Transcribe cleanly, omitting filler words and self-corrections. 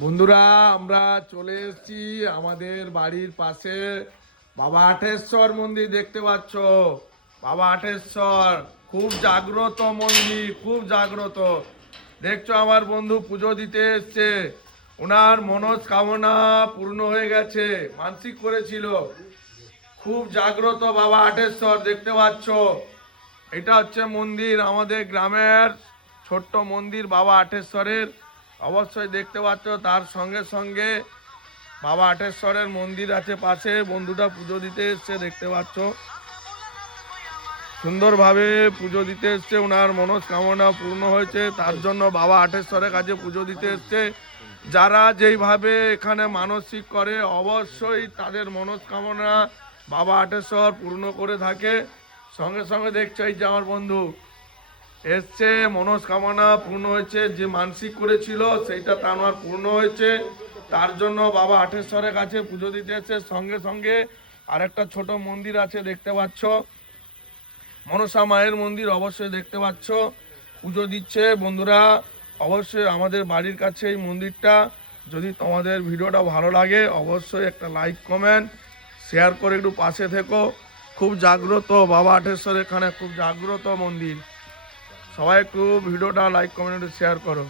বন্ধুরা আমরা চলে এসেছি আমাদের বাড়ির পাশে বাবা আটেশ্বর মন্দির দেখতে পাচ্ছ। বাবা আটেশ্বর খুব জাগ্রত মন্দির, খুব জাগ্রত। দেখছো আমার বন্ধু পুজো দিতে এসছে, ওনার মনস্কামনা পূর্ণ হয়ে গেছে, মানসিক করেছিল। খুব জাগ্রত বাবা আটেশ্বর দেখতে পাচ্ছ। এটা হচ্ছে মন্দির, আমাদের গ্রামের ছোট্ট মন্দির বাবা আটেশ্বরের, অবশ্যই দেখতে পাচ্ছ। তার সঙ্গে সঙ্গে বাবা আটেশ্বরের মন্দির আছে পাশে, বন্ধুটা পুজো দিতে এসছে দেখতে পাচ্ছ। সুন্দরভাবে পুজো দিতে এসছে, ওনার মনস্কামনা পূর্ণ হয়েছে, তার জন্য বাবা আটেশ্বরের কাছে পুজো দিতে এসছে। যারা যেইভাবে এখানে মানসিক করে অবশ্যই তাদের মনস্কামনা বাবা আটেশ্বর পূর্ণ করে থাকে। সঙ্গে সঙ্গে দেখছো এই যে আমার বন্ধু এসছে, মনস্কামনা পূর্ণ হয়েছে, যে মানসিক করেছিল সেইটা তার পূর্ণ হয়েছে, তার জন্য বাবা আটেশ্বরের কাছে পুজো দিতে এসছে। সঙ্গে সঙ্গে আরেকটা ছোট মন্দির আছে দেখতে পাচ্ছ, মনসা মায়ের মন্দির অবশ্যই দেখতে পাচ্ছ, পুজো দিচ্ছে বন্ধুরা। অবশ্যই আমাদের বাড়ির কাছে এই মন্দিরটা। যদি তোমাদের ভিডিওটা ভালো লাগে অবশ্যই একটা লাইক কমেন্ট শেয়ার করে একটু পাশে থেকো। খুব জাগ্রত বাবা আটেশ্বর, এখানে খুব জাগ্রত মন্দির। সবাই একটু ভিডিওটা লাইক কমেন্ট শেয়ার করো।